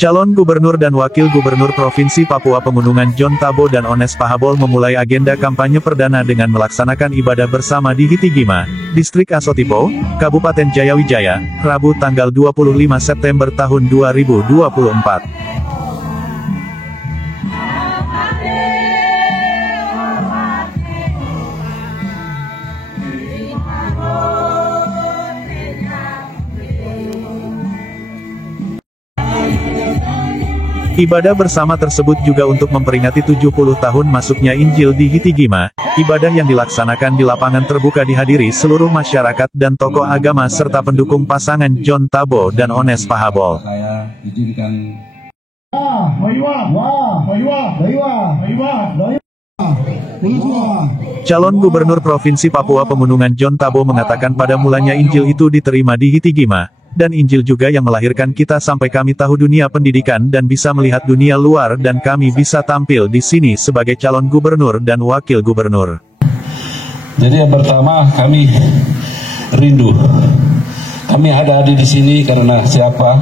Calon Gubernur dan Wakil Gubernur Provinsi Papua Pegunungan John Tabo dan Ones Pahabol memulai agenda kampanye perdana dengan melaksanakan ibadah bersama di Hitigima, Distrik Asotipo, Kabupaten Jayawijaya, Rabu tanggal 25 September tahun 2024. Ibadah bersama tersebut juga untuk memperingati 70 tahun masuknya Injil di Hitigima. Ibadah yang dilaksanakan di lapangan terbuka dihadiri seluruh masyarakat dan tokoh agama serta pendukung pasangan John Tabo dan Ones Pahabol. Calon Gubernur Provinsi Papua Pegunungan John Tabo mengatakan pada mulanya Injil itu diterima di Hitigima, dan Injil juga yang melahirkan kita sampai kami tahu dunia pendidikan dan bisa melihat dunia luar dan kami bisa tampil di sini sebagai calon gubernur dan wakil gubernur. Jadi yang pertama kami rindu. Kami ada di sini karena siapa?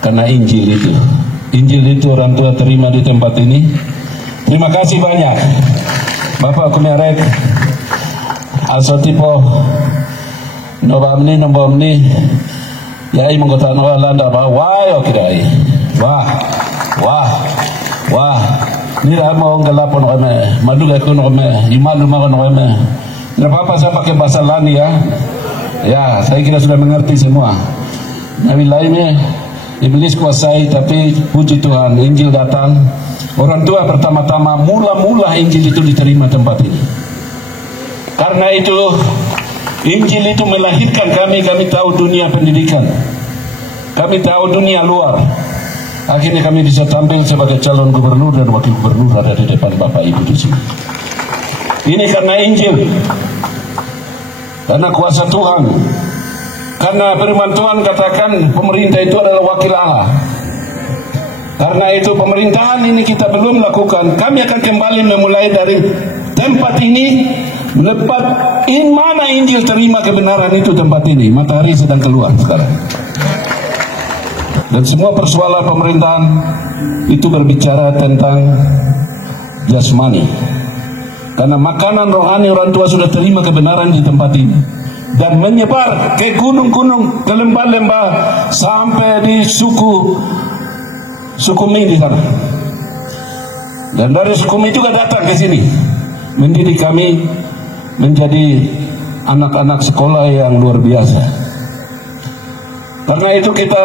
Karena Injil itu. Injil itu orang tua terima di tempat ini. Terima kasih banyak Bapak Kumerek, Asotipo, Nobamni, Yai menggota Landa, wah, oke dai, wah, ni mau ngelapon kami, madu aku kami, iman rumah kami, tidak apa-apa saya pakai bahasa Lani ya, saya kira sudah mengerti semua. Nabi lainnya, iblis kuasai, tapi puji Tuhan, Injil datang, orang tua pertama-tama, mula-mula Injil itu diterima tempat ini. Karena itu, Injil itu melahirkan kami tahu dunia pendidikan. Kami tahu dunia luar. Akhirnya kami bisa tampil sebagai calon gubernur dan wakil gubernur ada di depan Bapak Ibu di sini. Ini karena Injil. Karena kuasa Tuhan. Karena firman Tuhan katakan pemerintah itu adalah wakil Allah. Karena itu pemerintahan ini kita belum lakukan. Kami akan kembali memulai dari tempat ini. Lepas mana Injil terima kebenaran itu tempat ini. Matahari sedang keluar sekarang. Dan semua persoalan pemerintahan itu berbicara tentang jasmani. Karena makanan rohani orang tua sudah terima kebenaran di tempat ini. Dan menyebar ke gunung-gunung, ke lembah-lembah, sampai di suku Mi di sana. Dan dari suku Mi juga datang ke sini. Mendidik kami menjadi anak-anak sekolah yang luar biasa. Karena itu kita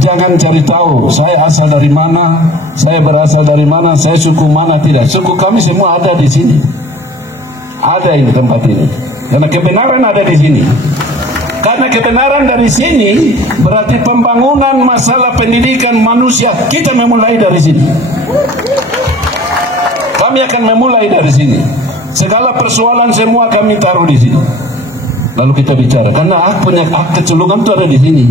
jangan cari tahu saya asal dari mana, saya berasal dari mana, saya suku mana, tidak. Suku kami semua ada di sini. Ada di tempat ini. Karena kebenaran ada di sini. Karena kebenaran dari sini berarti pembangunan masalah pendidikan manusia kita memulai dari sini. Kami akan memulai dari sini. Segala persoalan semua kami taruh di sini. Lalu kita bicara. Karena hak kesulungan itu ada di sini.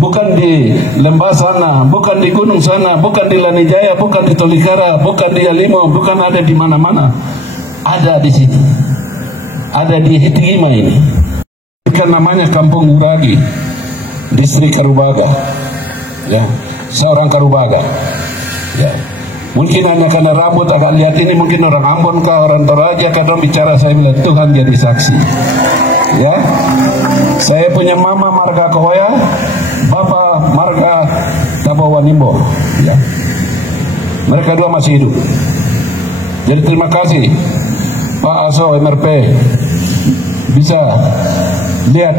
Bukan di lembah sana, bukan di gunung sana, bukan di Lanijaya, bukan di Tolikara, bukan di Yalimo, bukan ada di mana-mana. Ada di sini. Ada di Hitigima ini. Kan namanya Kampung Uragi, Distrik Karubaga. Ya, seorang Karubaga. Ya. Mungkin hanya karena rambut agak lihat ini mungkin orang Ambon kah, orang Toraja kah, bicara saya bilang Tuhan jadi saksi. Ya, saya punya mama marga Kohoya, bapak marga Tabawanimbo. Ya, mereka dua masih hidup. Jadi terima kasih Pak Aso MRP bisa lihat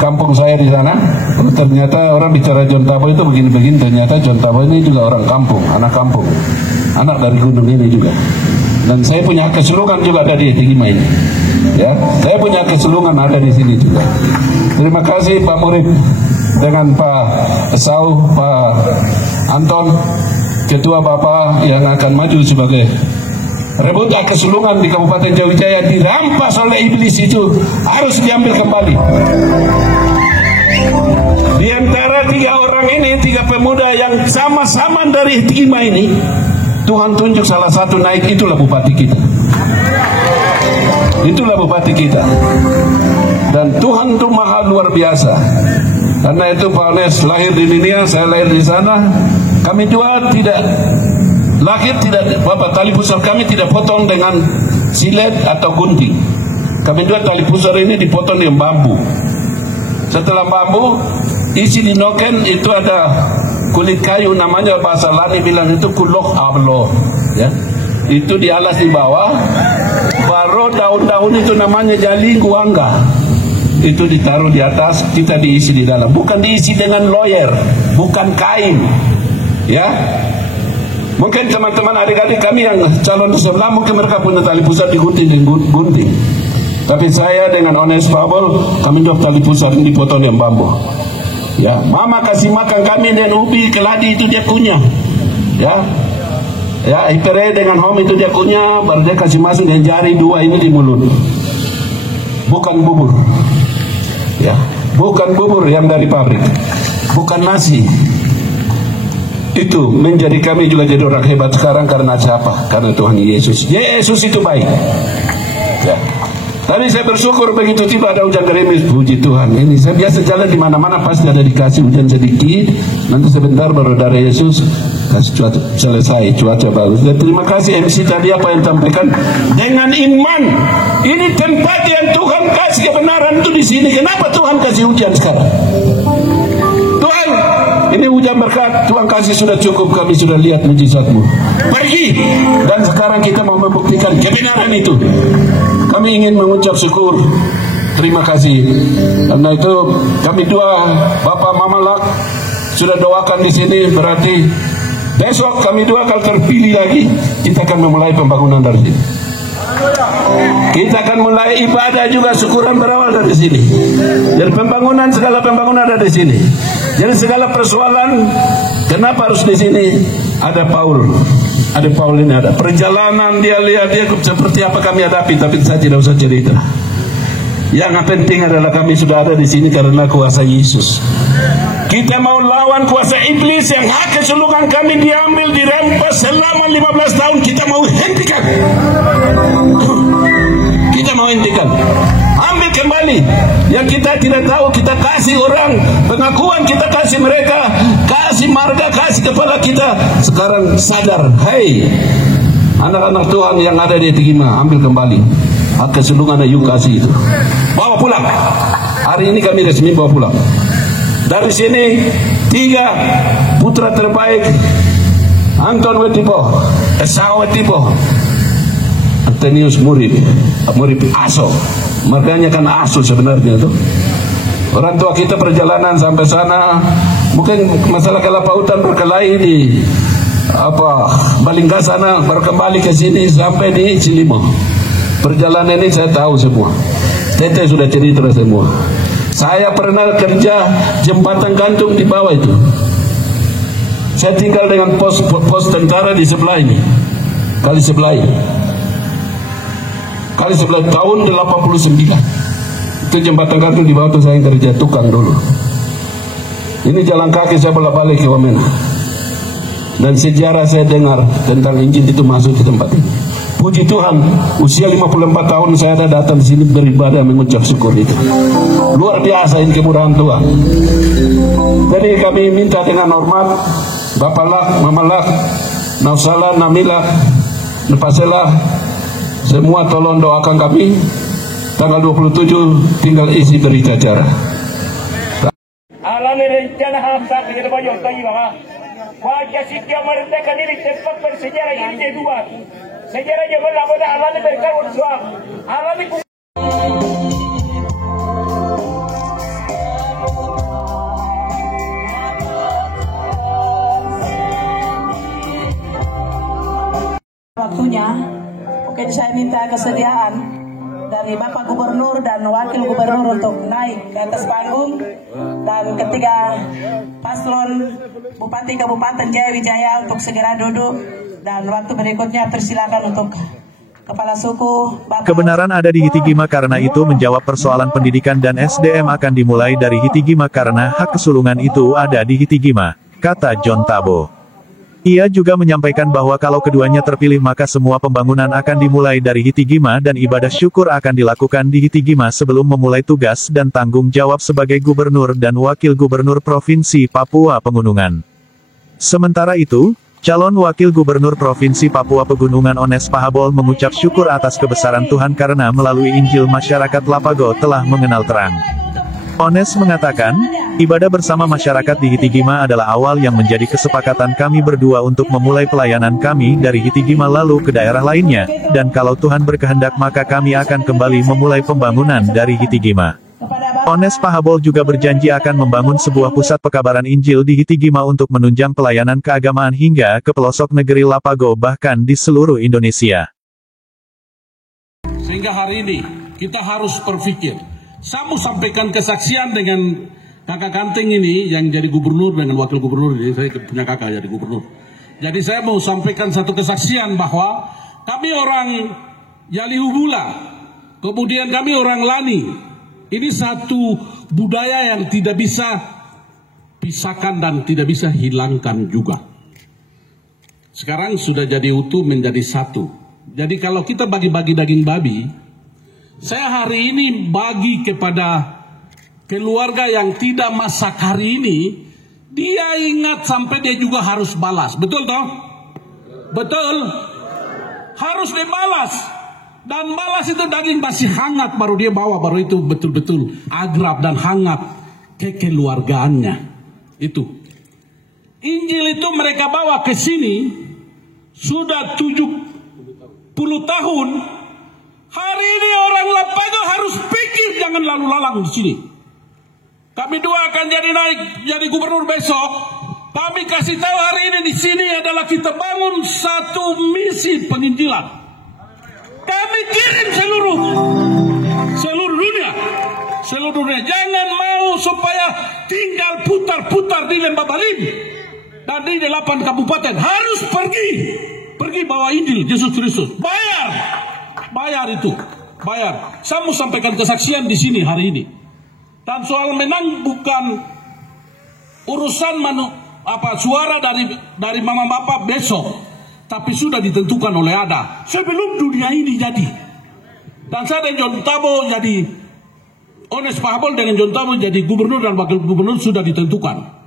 kampung saya di sana. Ternyata orang bicara John Tabo itu begini-begini. Ternyata John Tabo ini juga orang kampung, anak dari gunung ini juga. Dan saya punya kesulungan juga ada di Hitigima ini. Ya, saya punya kesulungan ada di sini juga. Terima kasih Pak Murid dengan Pak Esau, Pak Anton, ketua Bapak yang akan maju sebagai rebut kesulungan di Kabupaten Jayawijaya dirampas oleh iblis itu harus diambil kembali. Di antara 3 orang ini, 3 pemuda yang sama-sama dari Hitigima ini, Tuhan tunjuk salah satu naik, itulah bupati kita. Itulah bupati kita. Dan Tuhan itu maha luar biasa. Karena itu Pak Ones lahir di dunia, saya lahir di sana. Kami dua tidak lahir, tidak tali pusar kami tidak potong dengan silet atau gunting. Kami dua tali pusar ini dipotong dengan bambu. Setelah bambu isi di noken itu ada kulit kayu, namanya bahasa Lani bilang itu kulok ablo, ya. Itu dialas di bawah, baru daun-daun itu namanya jali guangga. Itu ditaruh di atas, kita diisi di dalam. Bukan diisi dengan lawyer, bukan kain, ya. Mungkin teman-teman adik-adik kami yang calon di sebelah mungkin mereka punya tali pusar digunting dengan gunting. Tapi saya dengan Ones Fabel, kami dua tali pusar ini dipotong dengan bambu. Ya, mama kasih makan kami dengan ubi keladi itu dia kunyah, ya. Ya, ipere dengan home itu dia kunyah, baru dia kasih masuk dengan jari dua ini di mulut. Bukan bubur, ya, bukan bubur yang dari pabrik, bukan nasi. Itu menjadi kami juga jadi orang hebat sekarang karena siapa? Karena Tuhan Yesus. Yesus itu baik. Ya. Tadi saya bersyukur begitu tiba ada hujan gerimis, puji Tuhan. Ini saya biasa jalan di mana-mana pasti ada dikasih hujan sedikit. Nanti sebentar baru dari Yesus kasih cuaca selesai, cuaca bagus. Dan terima kasih MC tadi apa yang sampaikan dengan iman. Ini tempat yang Tuhan kasih kebenaran itu di sini. Kenapa Tuhan kasih hujan sekarang? Tuhan, ini hujan berkat Tuhan kasih sudah cukup, kami sudah lihat mujizat-Mu. Pergi. Dan sekarang kita mau membuktikan kebenaran itu. Kami ingin mengucap syukur, terima kasih. Karena itu kami dua, Bapak Mama Lak sudah doakan di sini, berarti besok kami dua kalau terpilih lagi, kita akan memulai pembangunan dari sini. Kita akan mulai ibadah juga, syukuran berawal dari sini. Jadi pembangunan, segala pembangunan ada di sini. Jadi segala persoalan, kenapa harus di sini? Ada Paul. Ada Paul ini ada perjalanan, dia lihat dia seperti apa kami hadapi, tapi saya tidak usah cerita. Yang penting adalah kami sudah ada di sini karena kuasa Yesus. Kita mau lawan kuasa iblis yang hak keseluruhan kami diambil, dirempas selama 15 tahun. Kita mau hentikan. Kita mau hentikan. Ambil kembali yang kita tidak tahu, kita kasih orang pengakuan, kita kasih mereka, kasih marga, kasih kepala kita. Sekarang sadar, hei anak-anak Tuhan yang ada di Tigima, ambil kembali hak keseluruhan yang kasih itu, bawa pulang. Hari ini kami resmi bawa pulang. Dari sini 3 putra terbaik, Anton Wetipo, Esau Wetipo, Antonius Murib Aso. Makanya kan Aso sebenarnya itu. Orang tua kita perjalanan sampai sana, mungkin masalah kelapautan berkelahi di Balingga sana, baru kembali ke sini sampai di Cilimo. Perjalanan ini saya tahu semua. Tete sudah cerita semua. Saya pernah kerja jembatan gantung di bawah itu. Saya tinggal dengan pos tentara di sebelah ini. Kali sebelah tahun 89. Itu jembatan gantung di bawah itu saya kerja tukang dulu. Ini jalan kaki saya bolak-balik ke Wamena. Dan sejarah saya dengar tentang Injil itu masuk ke tempat ini. Puji Tuhan, usia 54 tahun saya ada datang di sini beribadah mengucap syukur itu. Luar biasa ini kemurahan Tuhan. Jadi kami minta dengan hormat Bapak Lak, Mama Lak, Nausala, Namila, Nepasela, semua tolong doakan kami. Tanggal 27 tinggal isi berita acara. Sejarah zaman lama Allah ni berkar suam. Allah ni waktunya mungkin saya minta kesediaan dari Bapak Gubernur dan Wakil Gubernur untuk naik ke atas panggung, dan ketiga paslon Bupati Kabupaten Jaya Wijaya untuk segera duduk, dan waktu berikutnya persilakan untuk Kepala Suku Bapak. Kebenaran ada di Hitigima karena itu menjawab persoalan pendidikan dan SDM akan dimulai dari Hitigima karena hak kesulungan itu ada di Hitigima, kata John Tabo. Ia juga menyampaikan bahwa kalau keduanya terpilih maka semua pembangunan akan dimulai dari Hitigima dan ibadah syukur akan dilakukan di Hitigima sebelum memulai tugas dan tanggung jawab sebagai gubernur dan wakil gubernur Provinsi Papua Pegunungan. Sementara itu, calon wakil gubernur Provinsi Papua Pegunungan Ones Pahabol mengucap syukur atas kebesaran Tuhan karena melalui Injil masyarakat Lapago telah mengenal terang. Ones mengatakan, ibadah bersama masyarakat di Hitigima adalah awal yang menjadi kesepakatan kami berdua untuk memulai pelayanan kami dari Hitigima lalu ke daerah lainnya, dan kalau Tuhan berkehendak maka kami akan kembali memulai pembangunan dari Hitigima. Ones Pahabol juga berjanji akan membangun sebuah pusat pekabaran Injil di Hitigima untuk menunjang pelayanan keagamaan hingga ke pelosok negeri Lapago bahkan di seluruh Indonesia. Sehingga hari ini kita harus berpikir. Saya mau sampaikan kesaksian dengan kakak Kanting ini yang jadi gubernur dengan wakil gubernur ini. Saya punya kakak jadi gubernur. Jadi saya mau sampaikan satu kesaksian bahwa kami orang Yalihubula, kemudian kami orang Lani. Ini satu budaya yang tidak bisa pisahkan dan tidak bisa hilangkan juga. Sekarang sudah jadi utuh menjadi satu. Jadi kalau kita bagi-bagi daging babi, saya hari ini bagi kepada keluarga yang tidak masak hari ini, dia ingat sampai dia juga harus balas. Betul toh? Betul? Harus dibalas. Dan balas itu daging masih hangat baru dia bawa, baru itu betul-betul agrab dan hangat kekeluargaannya. Itu. Injil itu mereka bawa ke sini sudah 70 tahun. Hari ini orang Lapago harus pikir jangan lalu lalang di sini. Kami dua akan jadi gubernur besok. Kami kasih tahu hari ini di sini adalah kita bangun satu misi penginjilan. Kami kirim seluruh dunia. Seluruh dunia. Jangan mau supaya tinggal putar-putar di Lembah Balim dan di 8 kabupaten. Harus pergi bawa Injil Yesus Kristus. Bayar itu. Saya mau sampaikan kesaksian di sini hari ini. Dan soal menang bukan urusan suara dari mama bapak besok, tapi sudah ditentukan oleh Ada sebelum dunia ini jadi. Dan saya dan John Tabo jadi Ones Pahabol dengan John Tabo jadi gubernur dan wakil gubernur sudah ditentukan.